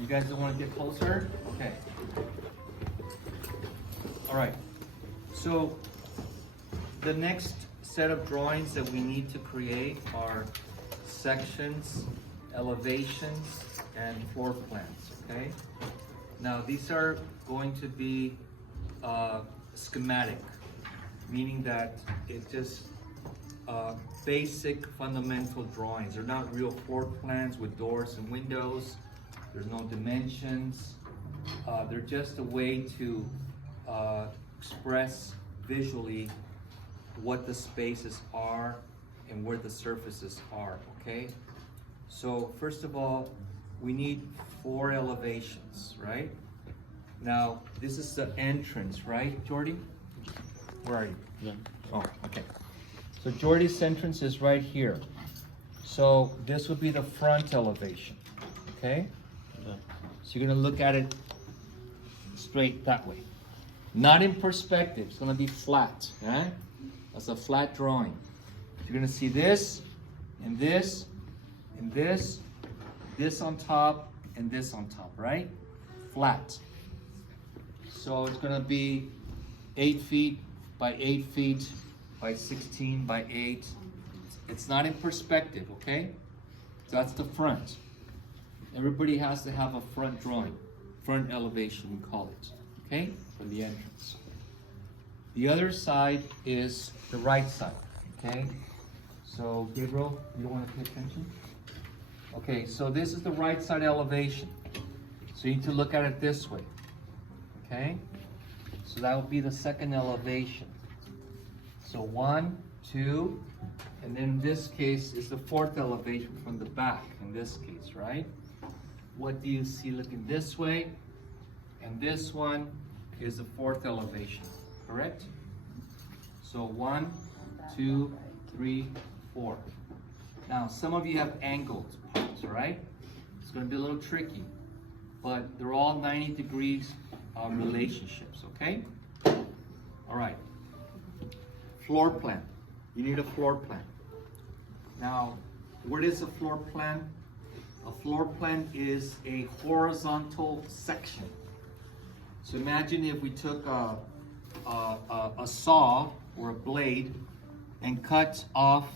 You guys don't want to get closer? Okay. All right. So the next set of drawings that we need to create are sections, elevations, and floor plans, okay? Now these are going to be schematic, meaning that it's just basic fundamental drawings. They're not real floor plans with doors and windows. There's no dimensions. They're just a way to express visually what the spaces are and where the surfaces are, okay? So first of all, we need 4 elevations, right? Now, this is the entrance, right, Jordy? Where are you? Yeah. Oh, okay. So Jordy's entrance is right here. So this would be the front elevation, okay? Yeah. So you're gonna look at it straight that way. Not in perspective, it's gonna be flat, right? That's a flat drawing. You're gonna see this, and this, and this on top, and this on top, right? Flat. So it's gonna be 8 feet by 8 feet by 16 by 8. It's not in perspective, okay? So that's the front. Everybody has to have a front drawing, front elevation, we call it, okay? For the entrance. The other side is the right side, okay? So Gabriel, you don't want to pay attention? Okay, so this is the right side elevation. So you need to look at it this way, okay? So that would be the second elevation. So 1, 2, and then in this case is the 4th elevation from the back, in this case, right? What do you see looking this way? And this one is the 4th elevation, correct? So 1, 2, 3, 4. Now, some of you have angled parts, all right? It's gonna be a little tricky, but they're all 90 degrees relationships, okay? All right. Floor plan. You need a floor plan. Now, what is a floor plan? A floor plan is a horizontal section. So imagine if we took a saw or a blade and cut off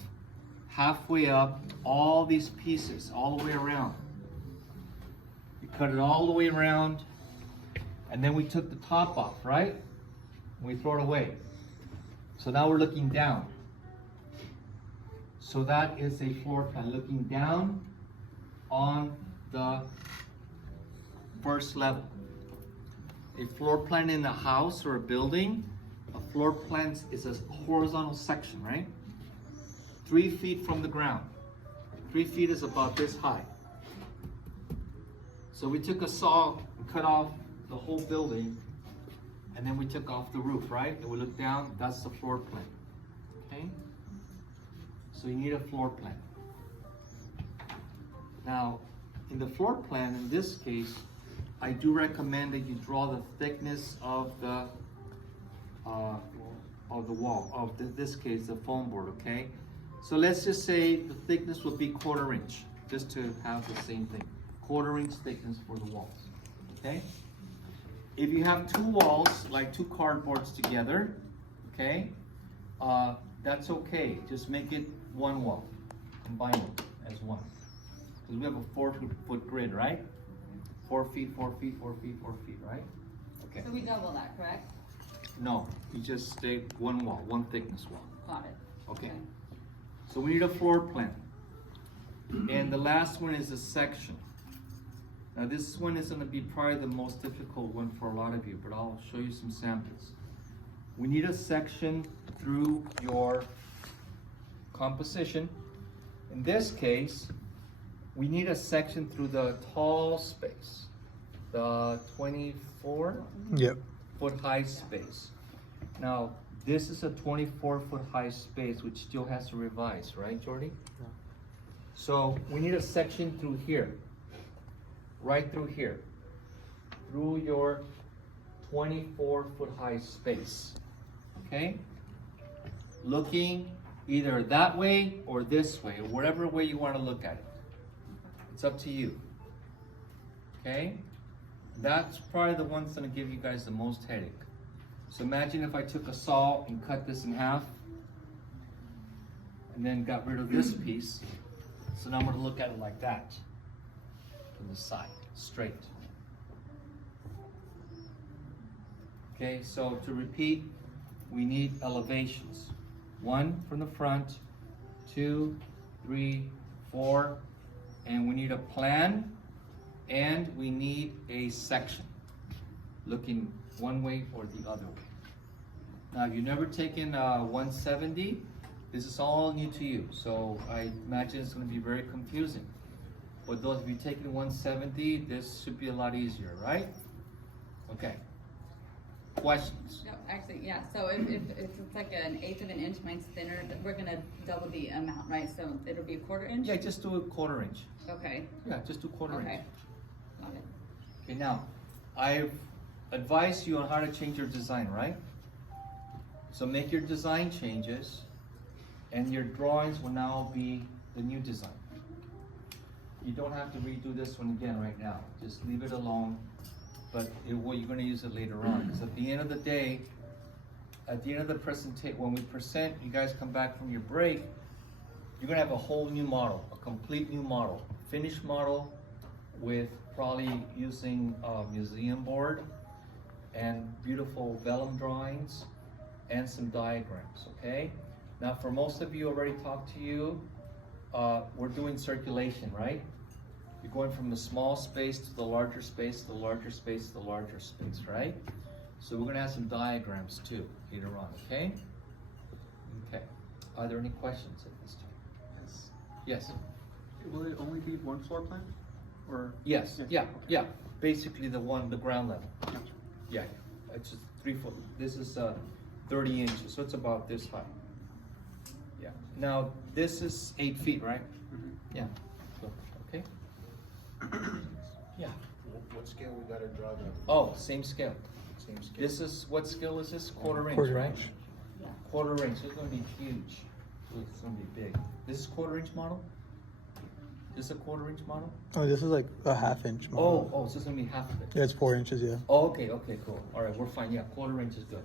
halfway up all these pieces, all the way around. You cut it all the way around, and then we took the top off, right? And we throw it away. So now we're looking down. So that is a floor plan, looking down on the first level. A floor plan in a house or a building, a floor plan is a horizontal section, right? 3 feet from the ground. 3 feet is about this high. So we took a saw and cut off the whole building, and then we took off the roof, right? And we look down, that's the floor plan, okay? So you need a floor plan. Now, in the floor plan, in this case, I do recommend that you draw the thickness of the wall, this case, the foam board, okay? So let's just say the thickness would be 1/4 inch, just to have the same thing. 1/4 inch thickness for the walls, okay? If you have 2 walls, like 2 cardboards together, okay, that's okay. Just make it 1 wall, combine it as one. Because we have a 4-foot grid, right? 4 feet, 4 feet, 4 feet, 4 feet, right? Okay. So we double that, correct? No, you just stay 1 wall, 1 thickness wall. Got it. Okay. So we need a floor plan. And the last one is a section. Now this one is going to be probably the most difficult one for a lot of you, but I'll show you some samples. We need a section through your composition. In this case, we need a section through the tall space, the 24-foot high space. Now, this is a 24-foot high space, which still has to revise, right, Jordy? Yeah. So we need a section through here, right through here, through your 24-foot high space, okay? Looking either that way or this way, or whatever way you want to look at it. It's up to you. okay? That's probably the one that's gonna give you guys the most headache. So imagine if I took a saw and cut this in half, and then got rid of this piece. So now I'm gonna look at it like that, from the side, straight. Okay, so to repeat, we need elevations. 1 from the front, 2, 3, 4, and we need a plan, and we need a section, looking one way or the other way. Now, if you've never taken 170, this is all new to you, so I imagine it's going to be very confusing. But those of you taking 170, this should be a lot easier, right? Okay. Questions? No, actually, yeah, so if it's like an eighth of an inch, mine's thinner, we're gonna double the amount, right? So it'll be a quarter inch? Yeah, just do a quarter inch. Okay, Yeah, just do quarter okay, inch. got it. Okay, now, I've advised you on how to change your design, right? So make your design changes, and your drawings will now be the new design. You don't have to redo this one again right now. Just leave it alone, but you're gonna use it later on. Because at the end of the day, at the end of the presentation, when we present, you guys come back from your break, you're gonna have a whole new model, a complete new model, finished model with probably using a museum board and beautiful vellum drawings and some diagrams, okay? Now, for most of you, already talked to you, we're doing circulation, right? You're going from the small space to the larger space, to the larger space, to the larger space, right? So we're gonna have some diagrams too, later on, okay? Okay, are there any questions at this time? Yes. Yes? Will it only be one floor plan? Or? Yes, yeah, basically the ground level. Gotcha. Yeah, it's just 3 foot, this is 30 inches, so it's about this high. Yeah, now this is 8 feet, right? Mhm. Yeah, so, okay? Yeah. What scale we gotta draw that? Oh, same scale. Same scale? This is, what scale is this? Quarter inch, Quarter right? inch. Yeah. Quarter inch, so it's gonna be huge. It's gonna be big. This is quarter inch model? This is a quarter inch model? Oh, this is like a half inch model. Oh, so it's gonna be half of it. Yeah, it's 4 inches, yeah. Oh, okay, cool. All right, we're fine. Yeah, quarter inch is good.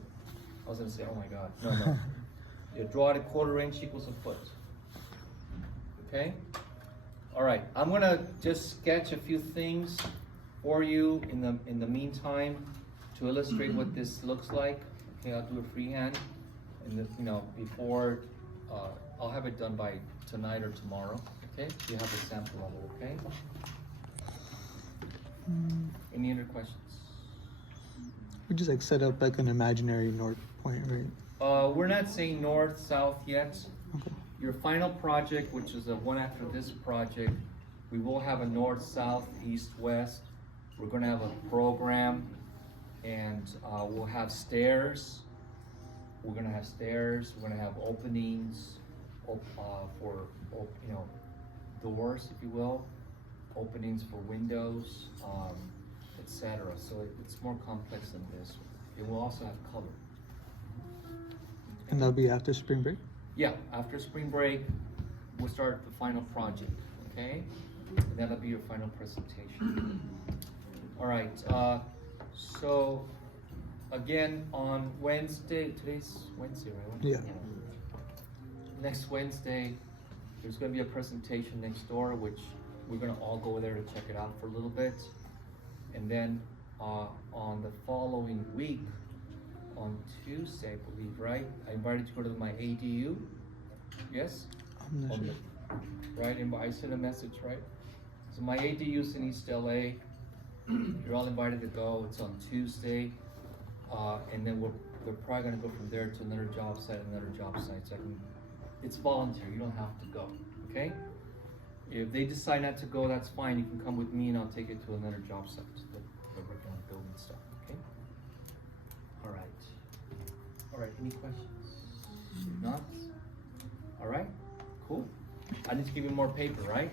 I was gonna say, oh my God, no. You draw it a quarter inch equals a foot. Okay? All right, I'm gonna just sketch a few things for you in the meantime to illustrate what this looks like. Okay, I'll do a freehand, and before I'll have it done by tonight or tomorrow. Okay, so you have a sample of it. Okay. Any other questions? We just like set up like an imaginary north point, right? We're not saying north, south yet. Okay. Your final project, which is the one after this project, we will have a north, south, east, west. We're gonna have a program, and we'll have stairs. We're gonna have stairs. We're gonna have openings for doors, if you will, openings for windows, etc. So it's more complex than this. It will also have color. And that'll be after spring break? Yeah, after spring break, we'll start the final project, okay? And that'll be your final presentation. All right, so again, on Wednesday, today's Wednesday, right? Yeah. Next Wednesday, there's gonna be a presentation next door, which we're gonna all go there to check it out for a little bit. And then on the following week, on Tuesday, I believe, right? I invited you to go to my ADU. Yes? I'm not sure. Right, and I sent a message, right? So my ADU's in East LA. You're all invited to go. It's on Tuesday. And then we're probably gonna go from there to another job site. So it's volunteer, you don't have to go, okay? If they decide not to go, that's fine. You can come with me and I'll take it to another job site that we're working on building stuff, okay? All right, any questions? If not, all right, cool. I need to give you more paper, right?